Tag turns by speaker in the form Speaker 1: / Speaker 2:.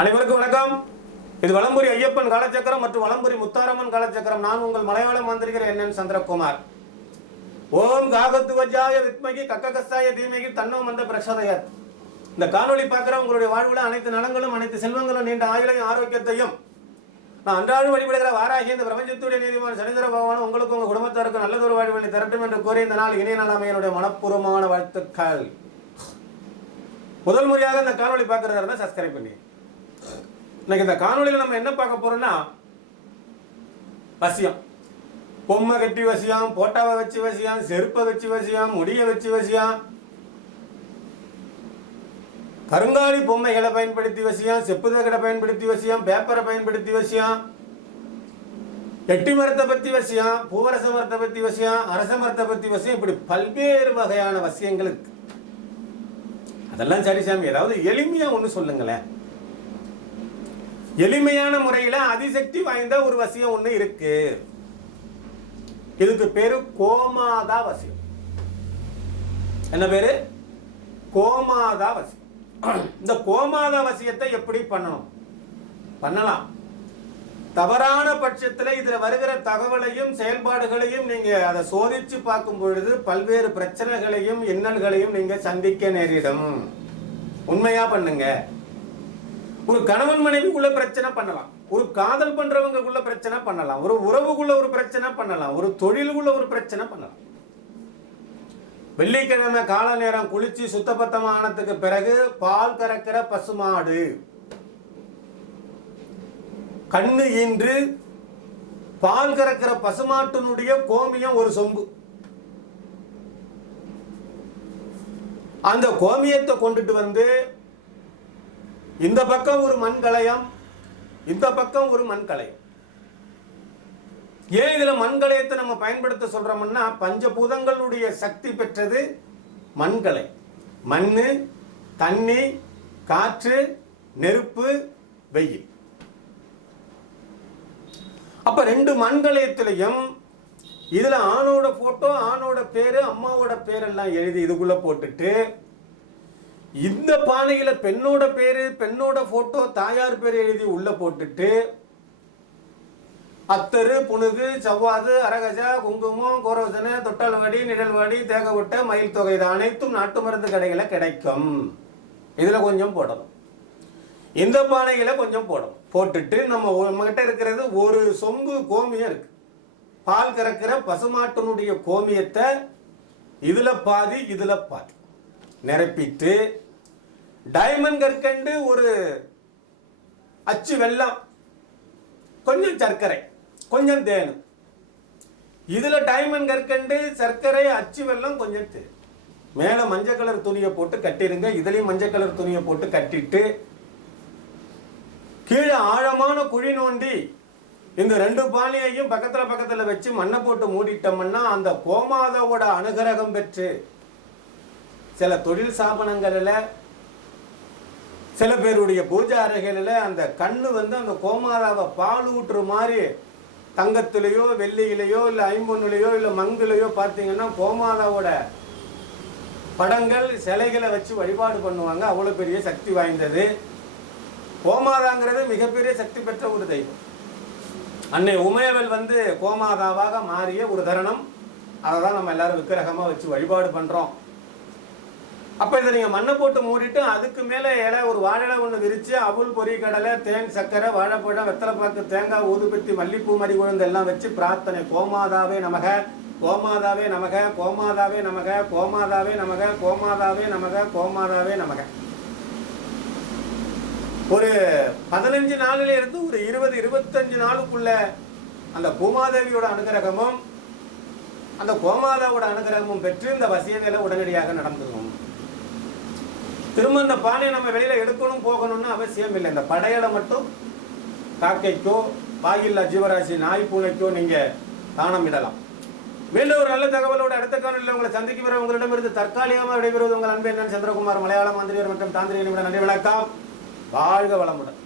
Speaker 1: அனைவருக்கும் வணக்கம். இது வளம்புரி ஐயப்பன் காலச்சக்கரம் மற்றும் வளம்புரி முத்தாரம்மன் காலச்சக்கரம். நான் உங்கள் மலையாள மந்திரிகர் என் என் சந்திரகுமார். ஓம் காகத்துவஜாய வித்மகி கக்ககஸ்தாய தீமகி தன்னோ மந்த பிரசோதயர். இந்த காணொலி பார்க்குற உங்களுடைய வாழ்வில் அனைத்து நலங்களும் அனைத்து செல்வங்களும் நீண்ட ஆயுளையும் ஆரோக்கியத்தையும் நான் அன்றாடம் வழிபடுகிற வாராகி இந்த பிரபஞ்சத்துடைய நீதிமன்ற சனிதர பகவான் உங்களுக்கு உங்கள் குடும்பத்தாருக்கு நல்லதொரு வாழ்வினை திரட்டும் என்று கூறி இந்த நாள் இணைய நாளாமையனுடைய மனப்பூர்வமான வாழ்த்துக்கள். முதல் முறையாக இந்த காணொளி பார்க்குறதா இருந்தால் சப்ஸ்கிரைப் பண்ணி. இன்னைக்கு இந்த காணொலியில் நம்ம என்ன பார்க்க போறோம்னா வசியம். பொம்மை கட்டி வசியம் போட்டாவை வச்சு வசியம் செருப்பை வச்சு வசியம் முடியை வச்சு வசியம். கருங்காலி பொம்மைகளை பயன்படுத்தி வசியம் செப்புதகடை பயன்படுத்தி வசியம் பேப்பரை பயன்படுத்தி வசியம். எட்டி மரத்தை பற்றி வசியம் பூவரச மரத்தை பற்றி வசியம் அரச மரத்தை பற்றி வசியம் இப்படி பல்வேறு வகையான வசியங்கள் இருக்கு. அதெல்லாம் சரி சாமி ஏதாவது எளிமையாக ஒன்று சொல்லுங்களேன். எளிமையான முறையில் அதிசக்தி வாய்ந்த ஒரு வசியம் ஒன்று இருக்கு. இதுக்கு பேரு கோமாதா வசியம். என்ன பேரு? கோமாதா வசியம். இந்த கோமாதா வசியத்தை எப்படி பண்ணணும்? பண்ணலாம். தவறான பட்சத்தில் இதுல வருகிற தகவலையும் செயல்பாடுகளையும் நீங்க அதை சோதிச்சு பார்க்கும் பொழுது பல்வேறு பிரச்சனைகளையும் இன்னல்களையும் நீங்க சந்திக்க நேரிடும். உண்மையா பண்ணுங்க. ஒரு கணவன் மனைவிக்குள்ள பிரச்சனை பண்ணலாம். ஒரு காதல் பண்றவங்களுக்குள்ள பிரச்சனை பண்ணலாம். ஒரு உறவுக்குள்ள ஒரு பிரச்சனை பண்ணலாம். ஒரு தொழிலுக்குள்ள ஒரு பிரச்சனை பண்ணலாம். வெள்ளிக்கிழமை கால நேரம் குளிச்சு சுத்தபத்தமானதுக்கு பிறகு பால் கறக்கிற பசுமாடு. கண்ணு ஈன்று பால் கறக்கிற பசுமாட்டினுடைய கோமியம் ஒரு சொம்பு. அந்த கோமியத்தை கொண்டுட்டு வந்து இந்த பக்கம் ஒரு மண்கலயம் இந்த பக்கம் ஒரு மண்கலயம் ஏன் இதில் மண்கலயத்தை நம்ம பயன்படுத்த சொல்றோம்னா பஞ்சபூதங்களுடைய சக்தி பெற்றது மண்கலை மண் தண்ணி காற்று நெருப்பு வெயில். அப்ப ரெண்டு மண்கலயத்திலையும் இதுல ஆணோட போட்டோ ஆணோட பேரு அம்மாவோட பேரெல்லாம் எழுதி இதுக்குள்ள போட்டுட்டு இந்த பானையில பெண்ணோட பேரு பெண்ணோட போட்டோ தாயார் பேர் எழுதி உள்ள போட்டுட்டு அத்தரு புனுகு செவ்வாது அரகஜா குங்குமம் கோரோசனை தொட்டால்வாடி நிழல்வாடி தேகவட்ட மயில் தொகை இது அனைத்தும் நாட்டு மருந்து கடைகளை கிடைக்கும். இதுல கொஞ்சம் போடணும். இந்த பானைகளை கொஞ்சம் போடும் போட்டுட்டு நம்ம நம்மகிட்ட இருக்கிறது ஒரு சொம்பு கோமியம் இருக்கு. பால் கறக்கிற பசுமாட்டினுடைய கோமியத்தை இதுல பாதி இதுல பாதி. நிரப்பிட்டு டைமண்ட் கற்கண்டு ஒரு அச்சு வெல்லம் கொஞ்சம் சர்க்கரை கொஞ்சம் தேனு. இதில் டைமண்ட் கற்கண்டு சர்க்கரை அச்சு வெல்லம் கொஞ்சம் தேன். மேலே மஞ்சள் கலர் துணியை போட்டு கட்டிடுங்க. இதுலேயும் மஞ்சள் கலர் துணியை போட்டு கட்டிட்டு கீழே ஆழமான குழி நோண்டி இந்த ரெண்டு பானையையும் பக்கத்தில் பக்கத்தில் வச்சு மண்ணை போட்டு மூடிட்டோம்னா அந்த கோமாதாவோட அனுகிரகம் பெற்று சில தொழில் ஸ்தாபனங்களில் சில பேருடைய பூஜை அறைகளில் அந்த கண்ணு வந்து அந்த கோமாதாவை பால் ஊட்டுற மாதிரி தங்கத்திலேயோ வெள்ளியிலையோ இல்லை ஐம்பொன்னுலையோ இல்லை மங்குலையோ பார்த்தீங்கன்னா கோமாதாவோட படங்கள் சிலைகளை வச்சு வழிபாடு பண்ணுவாங்க. அவ்வளோ பெரிய சக்தி வாய்ந்தது. கோமாதாங்கிறது மிகப்பெரிய சக்தி பெற்ற ஒரு தெய்வம். அன்னை உமையவல் வந்து கோமாதாவாக மாறிய ஒரு தருணம். அதை தான் நம்ம எல்லாரும் விக்கிரகமாக வச்சு வழிபாடு பண்ணுறோம் அப்போ இதை நீங்கள் மண்ணை போட்டு மூடிட்டு அதுக்கு மேலே இலை ஒரு வாழை ஒன்று விரித்து அவுள் பொறி கடலை தேன் சக்கரை வாழைப்பழம் வெத்தலைப்பாக்கு தேங்காய் ஊதுபத்தி மல்லிப்பூ மடி குழந்தை எல்லாம் வச்சு பிரார்த்தனை. கோமாதாவே நமக கோமாதாவே நமக கோமாதாவே நமக கோமாதாவே நமக கோமாதாவே நமக கோமாதாவே நமக. ஒரு பதினஞ்சு நாளில இருந்து ஒரு இருபது இருபத்தஞ்சு நாளுக்குள்ள அந்த பூமாதேவியோட அனுகிரகமும் அந்த கோமாதாவோட அனுகிரகமும் பெற்று இந்த வசிய நிலை உடனடியாக நடந்துடும் திரும்ப இந்த பானையை நம்ம வெளியில எடுக்கணும் போகணும்னு அவசியம் இல்லை. இந்த படையலை மட்டும் காக்கைக்கோ பாகில்லா ஜீவராசி நாய் பூனைக்கோ நீங்க தானம் இடலாம். மீண்டும் ஒரு நல்ல தகவலோட அடுத்த காலையில் உங்களை சந்திக்கு வர உங்களிடமிருந்து தற்காலிகமாக விடைபெறுவது உங்கள் அன்பு என்னன்னு சந்திரகுமார் மலையாள மாந்திரியர் மற்றும் தாந்திரிக நன்றி வணக்கம். வாழ்க வளமுடன்.